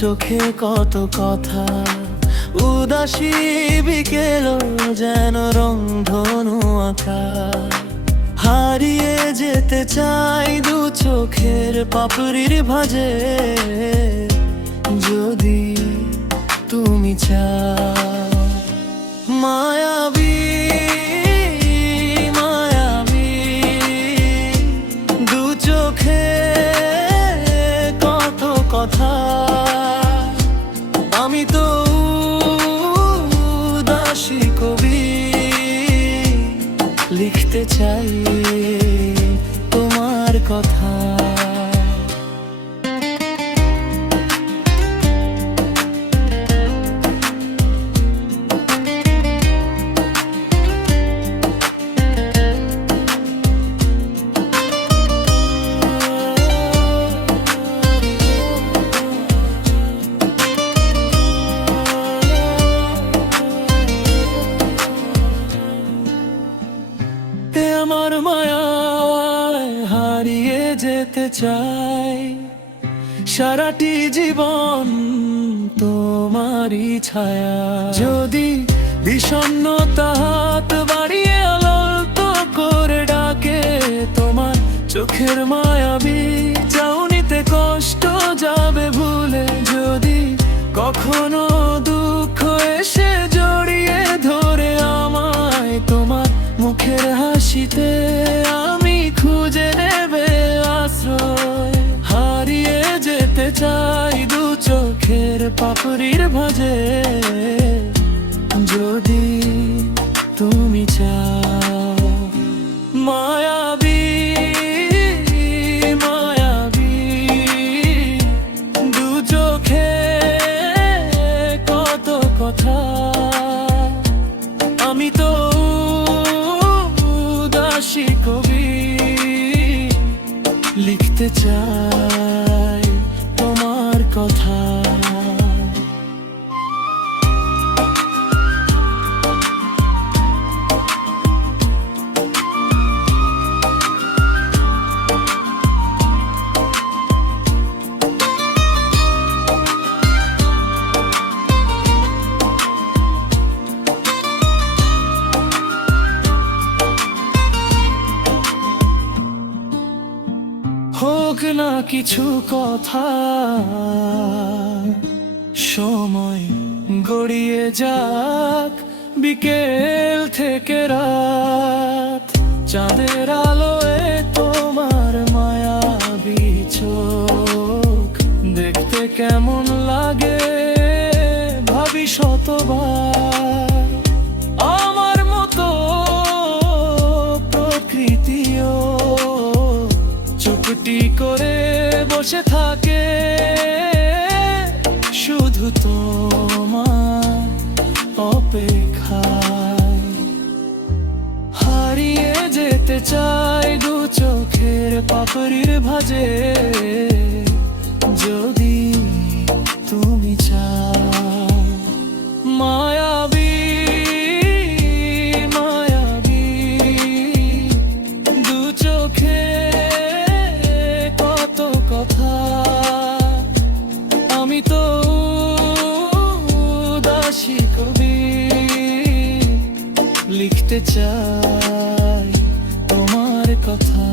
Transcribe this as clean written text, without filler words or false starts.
চোখে কত কথা, উদাসী বিকেল যেন রংধনু আঁকা। হারিয়ে যেতে চাই দু চোখের পাপড়ির ভাঁজে, যদি তুমি চাও। মায়াবী মায়াবী দু চোখে কত কথা, আমি তো উদাসী কবি, লিখতে চাই তোমার কথা। আমার মায়ায় হারিয়ে যেতে চাই, সারাটি জীবন তোমারই ছায়া। যদি বিষণ্ণতা হাত বাড়িয়ে আলোড়িত করে ডাকে, তোমার চোখের মায়াবী চাউনিতে কষ্ট যাবে ভুলে। যদি কখনো দুঃখ এসে জড়িয়ে ধরে আমায়, তোমার মুখের হাসিতে আমি খুঁজে নেবে আশ্রয়। হারিয়ে যেতে চাই দু চোখের পাপড়ির ভাঁজে, যদি তুমি চাও। মায়াবী মায়াবী দু চোখে কত কথা, আমি তো উদাসী কবি, লিখতে চাই তোমার কথা। হোক না কিছু কথা, সময় গড়িয়ে যাক বিকেল থেকে রাত। চাঁদের আলোয় তোমার মায়াবী চোখ দেখতে কেমন লাগে ভাবি শতবার। আমার মতো প্রকৃতিও চুপটি করে বসে থাকে, শুধু তোমার অপেক্ষায়। হারিয়ে যেতে চাই দু চোখের পাপড়ির ভাঁজে, যদি তুমি চাও। মায়াবী মায়াবী দু চোখে কত কথা, আমি তো উদাসী কবি, লিখতে চাই তোমার কথা।